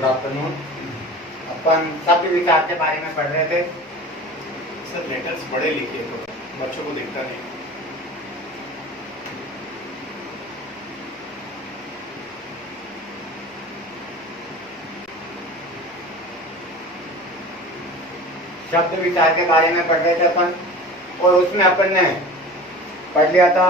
Good afternoon. अपन शब्द विचार के बारे में पढ़ रहे थे। सर लेटर्स बड़े लिखिए तो बच्चों को दिखता नहीं। शब्द विचार के बारे में पढ़ रहे थे अपन, और उसमें अपन ने पढ़ लिया था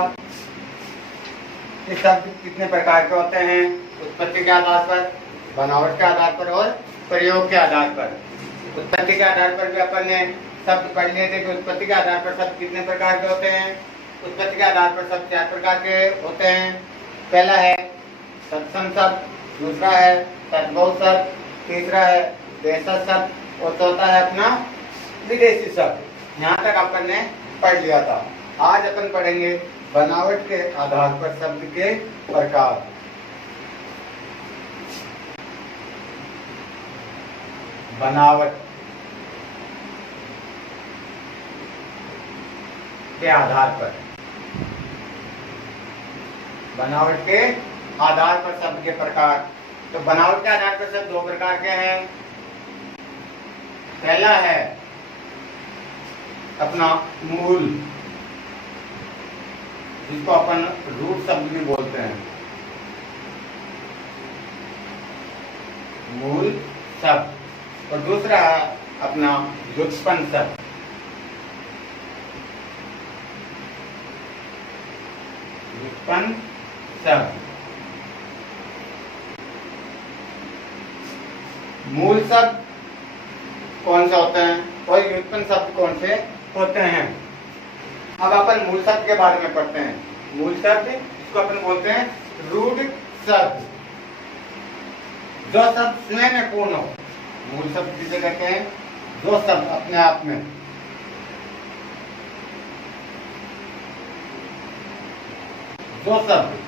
कि शब्द कितने प्रकार के होते हैं, उत्पत्ति के आधार पर, बनावट के आधार पर और प्रयोग के आधार पर। उत्पत्ति के आधार पर भी अपन ने शब्द पढ़ लिए थे कि उत्पत्ति के आधार पर शब्द कितने प्रकार के होते हैं। उत्पत्ति के आधार पर शब्द 4 प्रकार के होते हैं। पहला है तत्सम शब्द, दूसरा है तद्भव शब्द, तीसरा है देशज शब्द और चौथा है अपना विदेशी शब्द। यहाँ तक अपन ने पढ़ लिया था। आज अपन पढ़ेंगे बनावट के आधार पर शब्द के प्रकार। बनावट के आधार पर, बनावट के आधार पर शब्द के प्रकार। तो बनावट के आधार पर शब्द 2 प्रकार के हैं। पहला है अपना मूल, जिसको अपन रूट शब्द भी बोलते हैं। मूल शब्द। और दूसरा है अपना व्युत्पन्न शब्द। व्युत्पन्न शब्द। मूल शब्द कौन से होते हैं और व्युत्पन्न शब्द कौन से होते हैं। अब अपन मूल शब्द के बारे में पढ़ते हैं। मूल शब्द इसको अपन बोलते हैं रूट शब्द, जो शब्द स्वयं में पूर्ण हो। मूल शब्द जिसे कहते हैं जो शब्द अपने आप में जो शब्द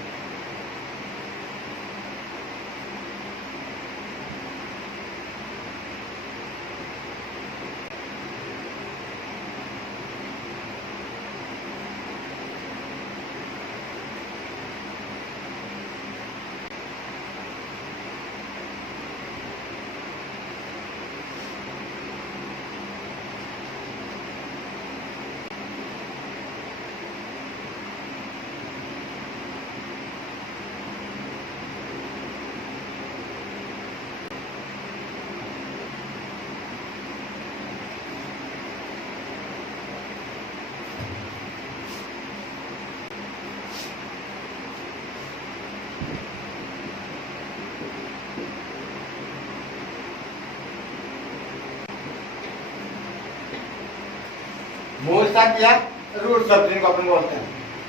मूल शब्द या रूट शब्द जिनको अपन बोलते हैं,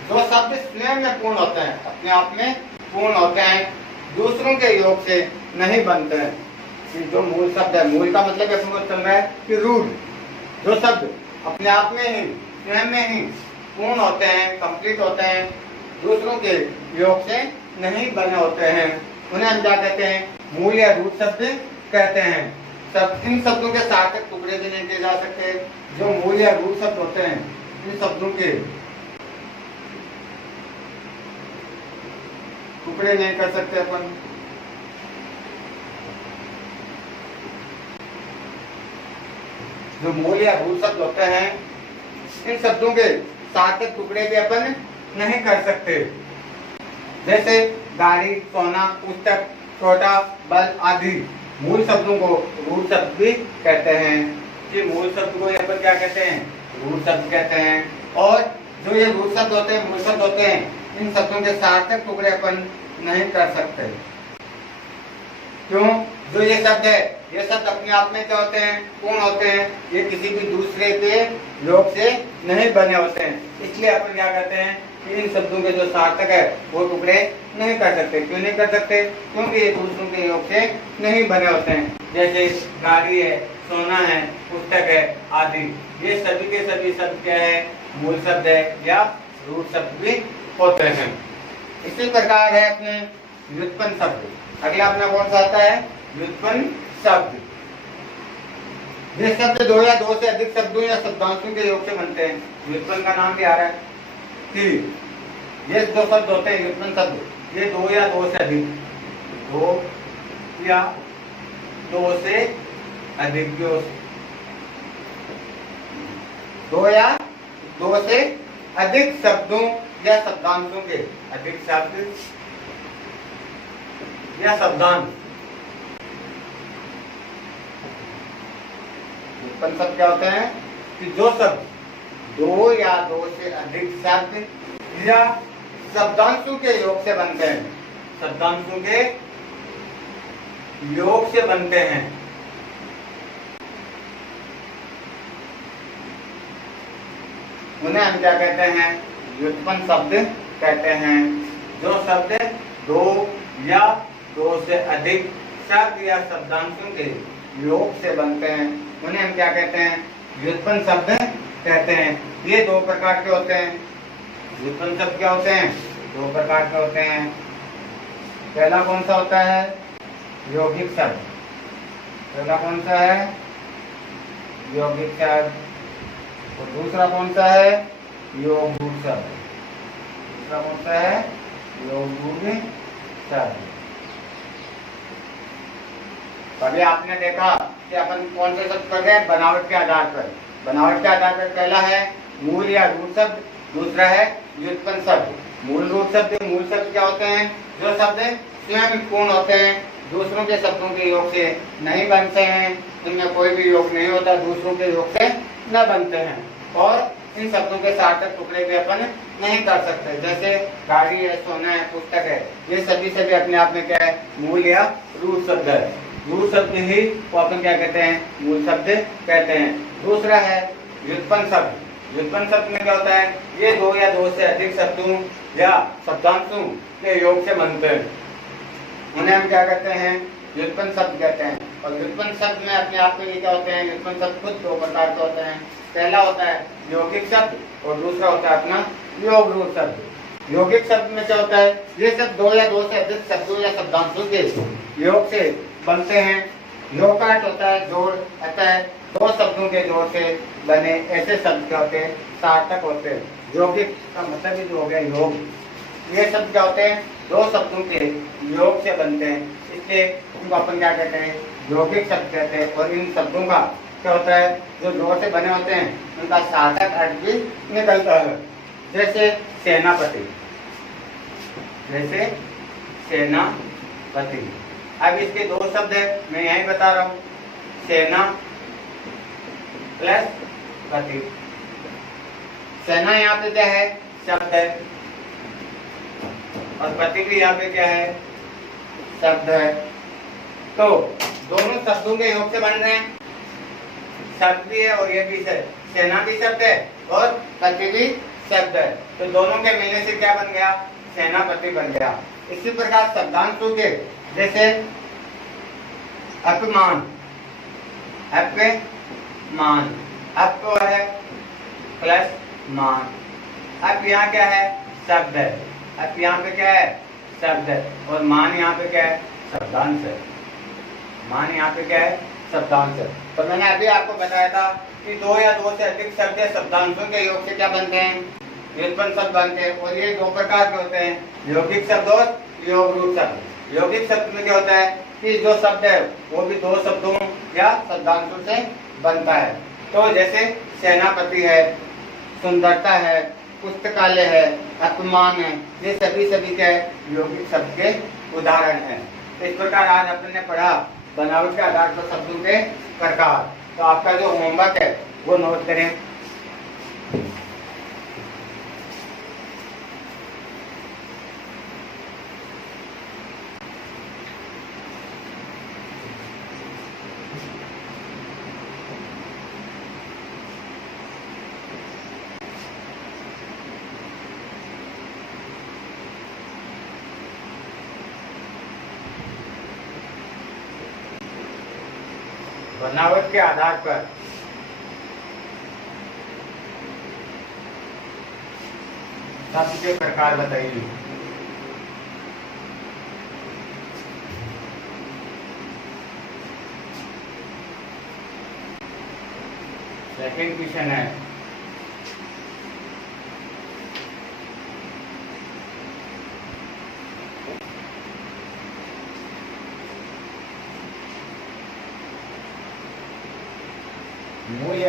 जो शब्द स्वयं में पूर्ण होते हैं, अपने आप में पूर्ण होते हैं, दूसरों के योग से नहीं बनते हैं। कि जो मूल शब्द है, मूल का मतलब अपन को चल रहा है कि रूट, जो शब्द अपने आप में ही स्वयं में ही पूर्ण होते हैं, कंप्लीट होते हैं, दूसरों के योग से नहीं बने होते हैं, उन्हें हम क्या कहते हैं, मूल या रूट शब्द कहते हैं। इन शब्दों के सार्थक टुकड़े भी नहीं किए जा सकते। जो मूल या रूट शब्द होते हैं, इन शब्दों के टुकड़े नहीं कर सकते अपन। जो मूल या रूट शब्द होते हैं, इन शब्दों के सार्थक टुकड़े भी अपन नहीं कर सकते। जैसे गाड़ी, सोना, पुस्तक, छोटा, बल आदि मूल शब्दों को रूट शब्द भी कहते हैं। कि मूल शब्द को अपन क्या कहते हैं, रूट शब्द कहते हैं। और जो ये रूट शब्द होते हैं, मूल शब्द होते हैं, इन शब्दों के सार्थक टुकड़े अपन नहीं कर सकते। क्यों? जो ये शब्द है, ये शब्द अपने आप में क्या होते हैं, पूर्ण होते हैं, ये किसी भी दूसरे के योग से नहीं बने होते हैं। इसलिए अपन क्या कहते हैं कि इन शब्दों के जो सार्थक है वो टुकड़े नहीं कर सकते। क्यों नहीं कर सकते? क्योंकि ये दूसरों के योग से नहीं बने होते हैं। जैसे गाड़ी है, सोना है, पुस्तक है आदि, ये सभी के सभी शब्द क्या है, मूल शब्द है या रूट शब्द भी होते हैं। इसी प्रकार है अपने व्युत्पन्न शब्द। अगला अपना कौन सा आता है, व्युत्पन्न शब्द। ये शब्द 2 या 2 से अधिक शब्दों या शब्दांशों के योग से बनते हैं। व्युत्पन्न का नाम भी आ रहा है कि ये 2 शब्द होते हैं व्युत्पन्न शब्द, ये 2 या 2 से अधिक, 2 या दो से अधिक दो या दो से अधिक शब्दों या शब्दांशों के अधिक शब्द या शब्दांश। उत्पन्न शब्द क्या होते हैं कि जो शब्द दो या दो से अधिक शब्द या शब्दांशों के योग से बनते हैं, शब्दांशों के योग से बनते हैं। उन्हें हम क्या कहते हैं? व्युत्पन्न शब्द कहते हैं। जो शब्द दो या दो से अधिक शब्द या शब्दांशों के योग से बनते हैं उन्हें हम क्या कहते हैं? व्युत्पन्न शब्द कहते हैं। ये दो प्रकार के होते हैं। व्युत्पन्न शब्द क्या होते हैं? दो प्रकार के होते हैं। पहला कौन सा होता है? यौगिक शब्द। पहला कौन सा है? यौगिक शब्द। और दूसरा कौन सा है? योगभूत शब्द। दूसरा कौन सा है? योगभूत शब्द। अभी आपने देखा कि अपन कौन से शब्द कर रहे हैं? बनावट के आधार पर। बनावट के आधार पर पहला है मूल या रूट शब्द, दूसरा है व्युत्पन्न शब्द। मूल रूट शब्द, मूल शब्द क्या होते हैं? जो शब्द स्वयं पूर्ण होते हैं, दूसरों के शब्दों के योग से नहीं बनते हैं, इनमें कोई भी योग नहीं होता, दूसरों के योग से न बनते हैं। और इन शब्दों के सार्थक टुकड़े भी अपन नहीं कर सकते। जैसे गाड़ी है, सोना है, पुस्तक है, ये सभी अपने आप में क्या है? मूल या रूट शब्द है। रूट शब्द ही वो अपन क्या कहते हैं? मूल शब्द कहते हैं। दूसरा है व्युत्पन्न शब्द। व्युत्पन्न शब्द में क्या होता है? ये दो या दो से अधिक शब्दों या शब्दांशों के योग से बनते हैं, उन्हें हम क्या कहते हैं? व्युत्पन्न शब्द कहते हैं। और व्युत्पन्न शब्द में अपने आप में ये क्या होते हैं? व्युत्पन्न शब्द खुद दो प्रकार के होते हैं। पहला होता है यौगिक शब्द और दूसरा होता है अपना योग रूट शब्द। यौगिक शब्द में क्या होता है? ये सब दो या दो से अधिक शब्दों या शब्दांशों के योग से बनते हैं। योगाट होता है जोड़, अतः दो शब्दों के जोड़ से बने ऐसे शब्द क्या होते हैं? सार्थक होते हैं। यौगिक का मतलब ही जो हो गया योग। ये शब्द क्या होते हैं? दो शब्दों के योग से बनते हैं, इसलिए उनको अपन क्या कहते हैं? यौगिक शब्द कहते हैं। और इन शब्दों का क्या होता है? जो जोड़ से बने होते हैं उनका सार्थक अर्थ भी निकलता है। जैसे सेनापति, जैसे सेनापति। अब इसके दो शब्द है, मैं यही बता रहा हूँ। सेना प्लस पति। सेना यहाँ पे क्या है? शब्द है। और पति भी यहाँ पे क्या है? शब्द है। तो दोनों शब्दों के योग से बन रहे हैं। शब्द भी है और ये भी है। सेना भी शब्द है और पति भी शब्द है। तो दोनों के मिलने से क्या बन गया? सेनापति बन गया। इसी प्रकार शब्दांशों के जैसे अपमान, अपमान, अप तो है प्लस मान। अब यहाँ क्या है? शब्द है। अब यहाँ पे क्या है? शब्द है। और मान यहाँ पे क्या है? शब्दांश है। मान यहाँ पे क्या है? शब्दांश है। तो मैंने अभी आपको बताया था कि दो या दो से अधिक शब्द या शब्दांशों के योग से क्या बनते हैं? व्युत्पन्न शब्द बनते हैं। और ये दो प्रकार के होते हैं, यौगिक शब्द और योग रूट शब्द। यौगिक शब्द में क्या होता है कि जो शब्द है वो भी दो शब्दों या शब्दांशों से बनता है। तो जैसे सेनापति है, सुंदरता है, पुस्तकालय है, अपमान है, ये सभी क्या है? यौगिक शब्द के उदाहरण हैं। तो इस प्रकार आज अपन ने पढ़ा बनावट के आधार पर शब्दों के प्रकार। तो आपका जो होमवर्क है वो नोट करें। बनावट के आधार पर शब्द के प्रकार बताइए। सेकंड क्वेश्चन है,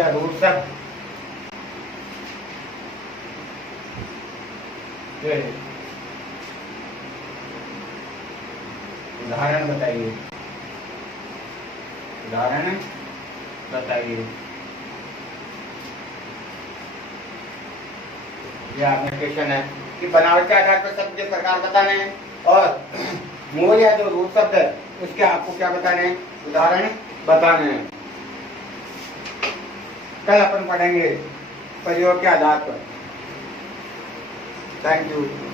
या रूट शब्द ये है। उदाहरण बताइए, उदाहरण बताइए। ये आपने क्वेश्चन है कि बनावट के आधार पर शब्द के प्रकार बताने हैं और मूल या जो रूट शब्द है उसके आपको क्या बताने हैं, उदाहरण बताने हैं। कल अपन पढ़ेंगे प्रयोग के आधार पर। Thank you.